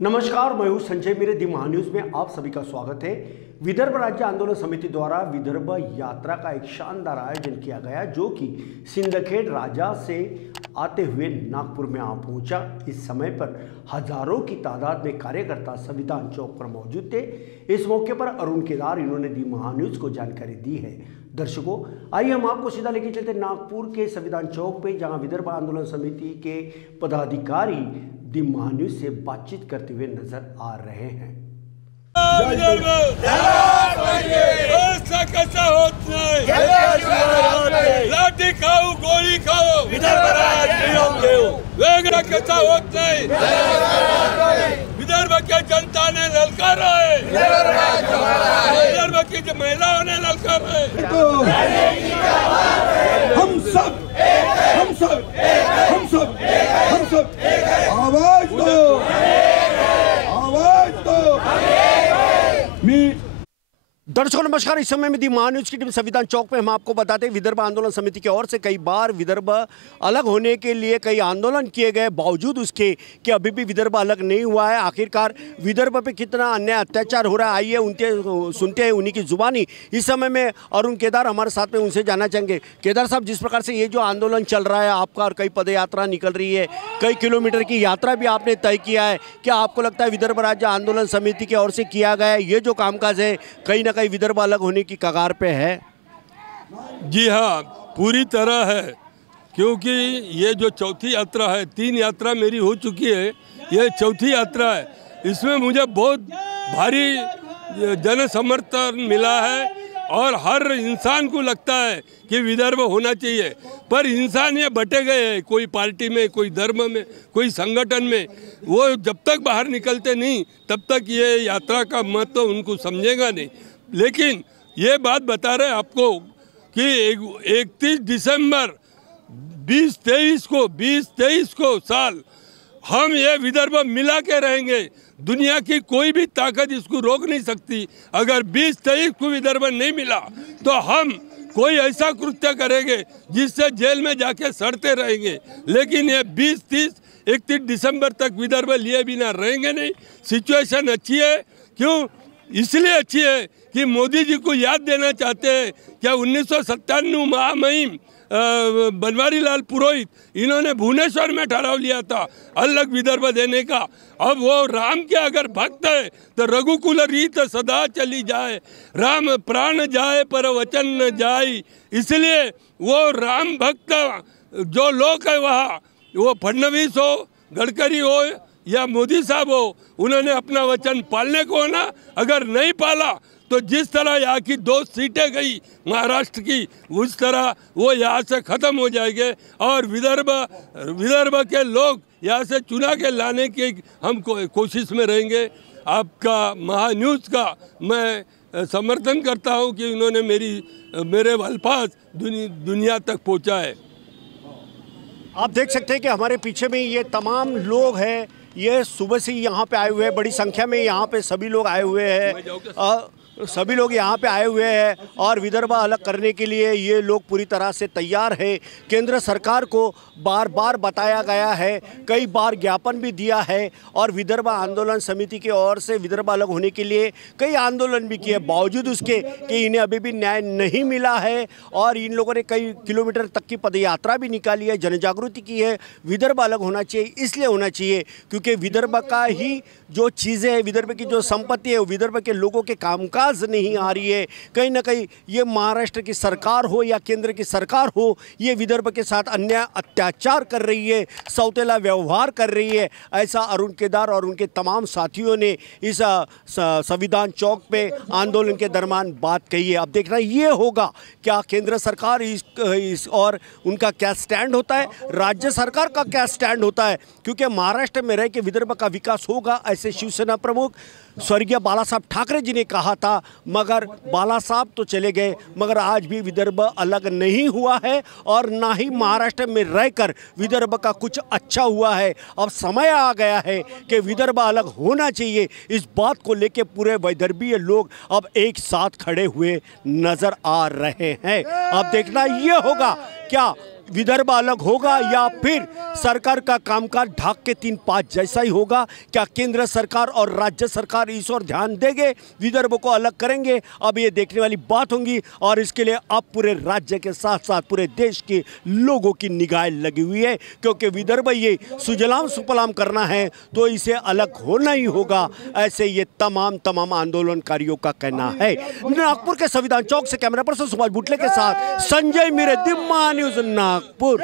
नमस्कार, मैं हूं संजय। मेरे दी महान्यूज में आप सभी का स्वागत है। विदर्भ राज्य आंदोलन समिति द्वारा विदर्भ यात्रा का एक शानदार आयोजन किया गया, जो कि सिंदखेड़ राजा से आते हुए नागपुर में आ पहुंचा। इस समय पर हजारों की तादाद में कार्यकर्ता संविधान चौक पर मौजूद थे। इस मौके पर अरुण केदार इन्होंने दी महान्यूज को जानकारी दी है। दर्शकों, आइए हम आपको सीधा लेके चलते नागपुर के संविधान चौक पे, जहां विदर्भ आंदोलन समिति के पदाधिकारी दी महान्यूज से बातचीत करते हुए नजर आ रहे हैं। कैसा होत नहीं, लाठी खाओ गोली खाओ, वेगड़ा कैसा होत नहीं। विदर्भ की जनता ने ललकारा है, विदर्भ की महिलाओं ने ललकारा है। हम सब आवाज दो, आवाज दो। दर्शकों नमस्कार, इस समय में दी महान्यूज की टीम संविधान चौक में हम आपको बताते हैं, विदर्भ आंदोलन समिति की ओर से कई बार विदर्भ अलग होने के लिए कई आंदोलन किए गए, बावजूद उसके कि अभी भी विदर्भ अलग नहीं हुआ है। आखिरकार विदर्भ पे कितना अन्याय अत्याचार हो रहा है, आइए उनके सुनते हैं उन्हीं की जुबानी। इस समय में अरुण केदार हमारे साथ में, उनसे जानना चाहेंगे। केदार साहब, जिस प्रकार से ये जो आंदोलन चल रहा है आपका, और कई पद यात्रा निकल रही है, कई किलोमीटर की यात्रा भी आपने तय किया है, क्या आपको लगता है विदर्भ राज्य आंदोलन समिति की ओर से किया गया ये जो कामकाज है कहीं ना कहीं विदर्भ अलग होने की कगार पे है? जी हाँ, पूरी तरह है, क्योंकि ये जो चौथी यात्रा है, 3 यात्रा मेरी हो चुकी है, ये चौथी यात्रा है। इसमें मुझे बहुत भारी जन समर्थन मिला है और हर इंसान को लगता है कि विदर्भ होना चाहिए। पर इंसान ये बटे गए हैं, कोई पार्टी में, कोई धर्म में, कोई संगठन में। वो जब तक बाहर निकलते नहीं तब तक ये यात्रा का महत्व उनको समझेगा नहीं। लेकिन ये बात बता रहे आपको कि 31 दिसंबर 2023 को साल हम ये विदर्भ मिला के रहेंगे। दुनिया की कोई भी ताकत इसको रोक नहीं सकती। अगर 2023 को विदर्भ नहीं मिला तो हम कोई ऐसा कृत्य करेंगे जिससे जेल में जाके सड़ते रहेंगे। लेकिन ये 31 दिसंबर तक विदर्भ लिए बिना रहेंगे नहीं। सिचुएशन अच्छी है, क्यों? इसलिए अच्छी है कि मोदी जी को याद देना चाहते हैं क्या 1997 महामहिम बनवारी लाल पुरोहित, इन्होंने भुवनेश्वर में ठहराव लिया था अलग विदर्भ देने का। अब वो राम के अगर भक्त है तो रघुकुल रीत सदा चली जाए, राम प्राण जाए पर वचन न जाए। इसलिए वो राम भक्त जो लोग है वहाँ, वो फडणवीस हो, गडकरी हो या मोदी साहब हो, उन्होंने अपना वचन पालने को है ना। अगर नहीं पाला तो जिस तरह यहाँ की 2 सीटें गई महाराष्ट्र की, उस तरह वो यहाँ से ख़त्म हो जाएंगे और विदर्भ के लोग यहाँ से चुना के लाने की हम कोशिश में रहेंगे। आपका महान्यूज़ का मैं समर्थन करता हूँ कि उन्होंने मेरे अल्फाज दुनिया तक पहुँचा है। आप देख सकते हैं कि हमारे पीछे में ये तमाम लोग हैं, ये सुबह से यहाँ पे आए हुए हैं, बड़ी संख्या में यहाँ पे सभी लोग आए हुए हैं। सभी लोग यहाँ पे आए हुए हैं और विदर्भ अलग करने के लिए ये लोग पूरी तरह से तैयार है। केंद्र सरकार को बार बार बताया गया है, कई बार ज्ञापन भी दिया है और विदर्भ आंदोलन समिति की ओर से विदर्भ अलग होने के लिए कई आंदोलन भी किए, बावजूद उसके कि इन्हें अभी भी न्याय नहीं मिला है। और इन लोगों ने कई किलोमीटर तक की पदयात्रा भी निकाली है, जन जागृति की है। विदर्भ अलग होना चाहिए, इसलिए होना चाहिए क्योंकि विदर्भ का ही जो चीज़ें हैं, विदर्भ की जो संपत्ति है, विदर्भ के लोगों के कामकाज नहीं आ रही है। कहीं ना कहीं ये महाराष्ट्र की सरकार हो या केंद्र की सरकार हो, ये विदर्भ के साथ अन्याय अत्याचार कर रही है, सौतेला व्यवहार कर रही है। ऐसा अरुण केदार और उनके तमाम साथियों ने इस संविधान चौक पे आंदोलन के दरमियान बात कही है। अब देखना ये होगा क्या केंद्र सरकार इस और उनका क्या स्टैंड होता है, राज्य सरकार का क्या स्टैंड होता है, क्योंकि महाराष्ट्र में रह के विदर्भ का विकास होगा, ऐसे शिवसेना प्रमुख स्वर्गीय बाला साहब ठाकरे जी ने कहा था। मगर बाला साहब तो चले गए, मगर आज भी विदर्भ अलग नहीं हुआ है और ना ही महाराष्ट्र में रहकर विदर्भ का कुछ अच्छा हुआ है। अब समय आ गया है कि विदर्भ अलग होना चाहिए। इस बात को लेकर पूरे विदर्भीय लोग अब एक साथ खड़े हुए नजर आ रहे हैं। अब देखना ये होगा क्या विदर्भ अलग होगा या फिर सरकार का कामकाज ढाक के 3 5 जैसा ही होगा। क्या केंद्र सरकार और राज्य सरकार इस ओर ध्यान देंगे, विदर्भ को अलग करेंगे? अब ये देखने वाली बात होगी और इसके लिए अब पूरे राज्य के साथ साथ पूरे देश के लोगों की निगाहें लगी हुई है, क्योंकि विदर्भ ये सुजलाम सुफलाम करना है तो इसे अलग होना ही होगा, ऐसे ये तमाम आंदोलनकारियों का कहना है। नागपुर के संविधान चौक से कैमरा पर्सन सुभाष बुटले के साथ संजय मिरे, दिम्मा न्यूज़ नागपुर।